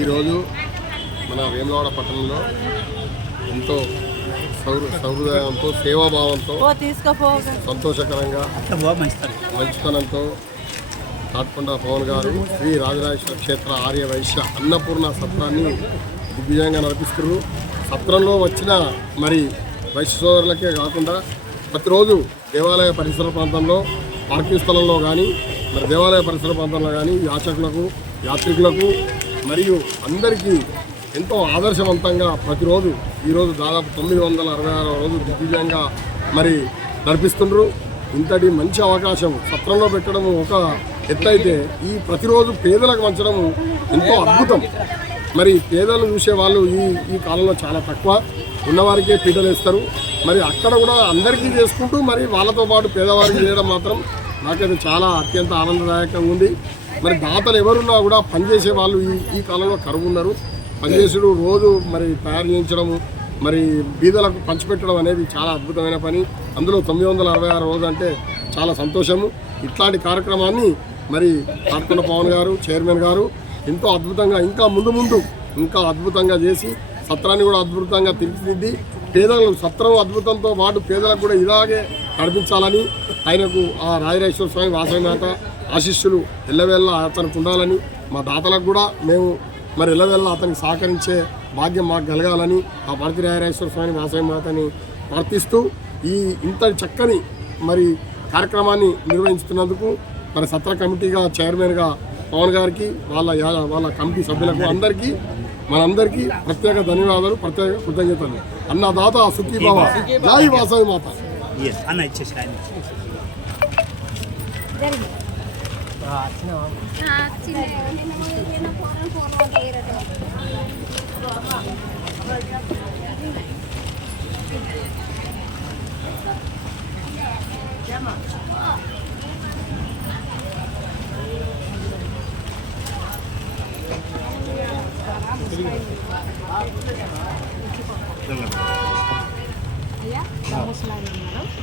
ఈరోజు మన వేములవాడ పట్టణంలో ఎంతో సౌహృదయంతో సేవాభావంతో సంతోషకరంగా మంచితనంతో తాట్కొండ పవన్ గారు శ్రీ రాజరాజేశ్వర క్షేత్ర ఆర్య వైశ్య అన్నపూర్ణ సత్రాన్ని దిగ్విజయంగా నడిపిస్తున్నారు. సత్రంలో వచ్చిన మరి వైశ్య సోదరులకే కాకుండా ప్రతిరోజు దేవాలయ పరిసర ప్రాంతంలో పార్కింగ్ స్థలంలో కానీ మరి దేవాలయ పరిసర ప్రాంతంలో కానీ యాత్రికులకు మరియు అందరికీ ఎంతో ఆదర్శవంతంగా ప్రతిరోజు ఈరోజు దాదాపు 966 రోజు దిగ్విజయంగా మరి నడిపిస్తుండ్రు. ఇంతటి మంచి అవకాశం సత్రంలో పెట్టడం ఒక ఎత్తైతే ఈ ప్రతిరోజు పేదలకు పంచడం ఎంతో అద్భుతం. మరి పేదలను చూసే వాళ్ళు ఈ కాలంలో చాలా తక్కువ, ఉన్నవారికే పీటలు వేస్తారు. మరి అక్కడ కూడా అందరికీ చేసుకుంటూ మరి వాళ్ళతో పాటు పేదవారికి చేయడం మాత్రం నాకైతే చాలా అత్యంత ఆనందదాయకంగా ఉంది. మరి దాతలు ఎవరున్నా కూడా పనిచేసే వాళ్ళు ఈ కాలంలో కరువు ఉన్నారు. పనిచేసుడు రోజు మరి తయారు చేయించడము మరి బీదలకు పంచిపెట్టడం అనేది చాలా అద్భుతమైన పని. అందులో 966 రోజు అంటే చాలా సంతోషము. ఇట్లాంటి కార్యక్రమాన్ని మరి తాట్కొండ పవన్ గారు చైర్మన్ గారు ఎంతో అద్భుతంగా ఇంకా ముందు ఇంకా అద్భుతంగా చేసి సత్రాన్ని కూడా అద్భుతంగా తీర్చిదిద్ది పేదలకు సత్రం అద్భుతంతో పాటు పేదలకు కూడా ఇలాగే నడిపించాలని ఆయనకు ఆ రాజరాజేశ్వర స్వామి వాసవిమాత ఆశీస్సులు ఎల్లవేళ్ళ అతనికి ఉండాలని మా దాతలకు కూడా మేము మరి ఎల్లవేళ్ళ అతనికి సహకరించే భాగ్యం మాకు కలగాలని ఆ భారతీ రాజరాజేశ్వర స్వామి వాసవిమాతని ప్రార్థిస్తూ ఇంత చక్కని మరి కార్యక్రమాన్ని నిర్వహిస్తున్నందుకు మరి సత్ర కమిటీగా చైర్మన్గా పవన్ గారికి వాళ్ళ కమిటీ సభ్యులకు మనందరికీ ప్రత్యేక ధన్యవాదాలు, ప్రత్యేక కృతజ్ఞతలు. అన్నదాత సుఖీభవ, జై వాసవి మాత. Ya, vamos a la